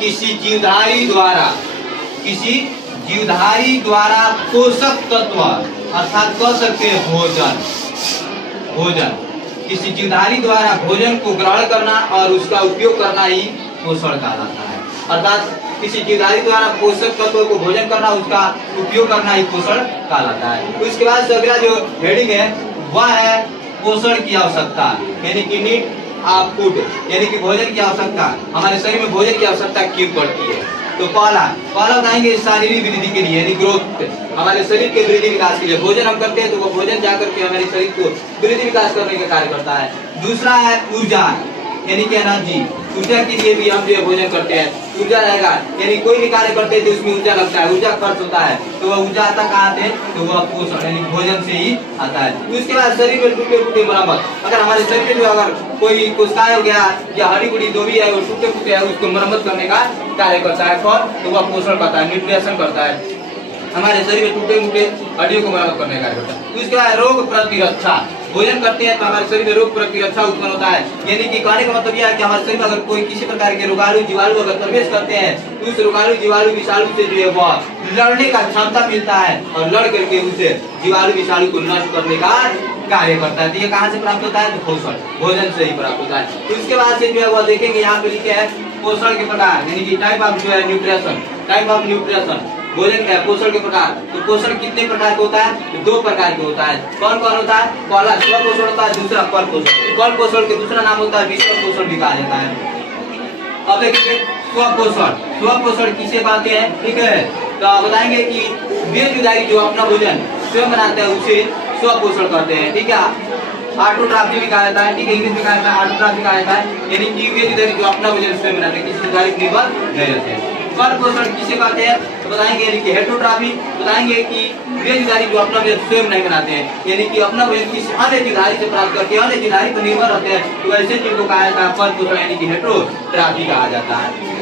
किसी जीवधारी द्वारा पोषक तत्व अर्थात कह सकते हैं भोजन किसी जीवधारी द्वारा भोजन को ग्रहण करना और उसका उपयोग करना ही पोषण कहलाता है। अर्थात किसी जीवधारी द्वारा पोषक तत्वों को भोजन करना, उसका उपयोग करना ही पोषण कहलाता है। उसके बाद अगला जो हेडिंग है वह है पोषण की आवश्यकता, यानी कि नीड ऑफ फूड, यानी कि भोजन की आवश्यकता। हमारे शरीर में भोजन की आवश्यकता क्यों पड़ती है? तो पहला बताएंगे शारीरिक वृद्धि के लिए, यानी ग्रोथ, हमारे शरीर के वृद्धि विकास के लिए भोजन हम करते हैं तो वो भोजन जाकर के हमारे शरीर को वृद्धि विकास करने का कार्य करता है। दूसरा है ऊर्जा, यानी कि एनर्जी, ऊर्जा के लिए भी हम जो है भोजन करते हैं। ऊर्जा रहेगा, यानी कोई भी कार्य करते हैं तो उसमें ऊर्जा लगता है, ऊर्जा खर्च होता है, तो वह ऊर्जा आता कहाँ आते हैं? तो वह पोषण यानी भोजन से ही आता है। उसके बाद शरीर में टूटे फूटे मरम्मत, अगर हमारे शरीर में अगर कोई कोशिकाएं हो गया या हड्डी गुड़ी जो भी है वो टूटे फूटे है, उसको मरम्मत करने का कार्य करता है कौन? तो वह पोषण करता है, न्यूट्रिशन करता है, हमारे शरीर में टूटे फूटे हड्डियों को मरम्मत करने का कार्य करता है। उसके बाद रोग प्रतिरक्षा, भोजन करते हैं तो हमारे शरीर में रोग प्रतिरक्षा उत्पन्न होता है, यानी कि कहने का मतलब यह है कि हमारे शरीर में अगर कोई किसी प्रकार के रोगाणु जीवाणु अगर प्रवेश करते हैं तो उस रोगाणु जीवाणु विषाणु से जो है वह लड़ने का क्षमता मिलता है और लड़ करके उसे जीवाणु विषाणु को नष्ट करने का कार्य करता है। तो ये कहाँ से प्राप्त होता है? तो पोषण भोजन से ही प्राप्त होता है। उसके बाद से जो है वह देखेंगे यहाँ पे लिखे है पोषण के प्रकार, यानी कि टाइप ऑफ जो है न्यूट्रिशन, टाइप ऑफ न्यूट्रिशन, भोजन क्या है? पोषण के प्रकार। तो पोषण कितने प्रकार का होता है? तो दो प्रकार के होता है। कौन कौन होता है? पहला स्व पोषण होता है, दूसरा पर पोषण। पर पोषण के दूसरा नाम होता है विश्व पोषण भी कहा जाता है। अब देखिए स्व पोषण किसे कहते हैं? ठीक है, तो बताएंगे कि वे जीवधारी जो अपना भोजन स्वयं बनाते हैं उसे स्व पोषण कहते हैं। ठीक है, ऑटोट्रॉफी भी कहा जाता है। ठीक है, इंग्लिश में कहा जाता है ऑटोट्रॉफी कहा जाता है, यानी कि वे जीवधारी जो अपना भोजन स्वयं बनाते हैं, किसी जीवधारी पर निर्भर नहीं रहते हैं। पर पोषण किसे कहते हैं? तो बताएंगे यानी कि हेटेरोट्रॉफी, बताएंगे कि वे जीवधारी जो अपना भोजन स्वयं नहीं बनाते हैं, यानी कि अपना भोजन किसी अन्य जीवधारी से प्राप्त करके अन्य जीवधारी पर निर्भर रहते हैं, तो ऐसे जीव को कहा जाता है पर पोषण, यानी कि हेटेरोट्रॉफी कहा जाता है।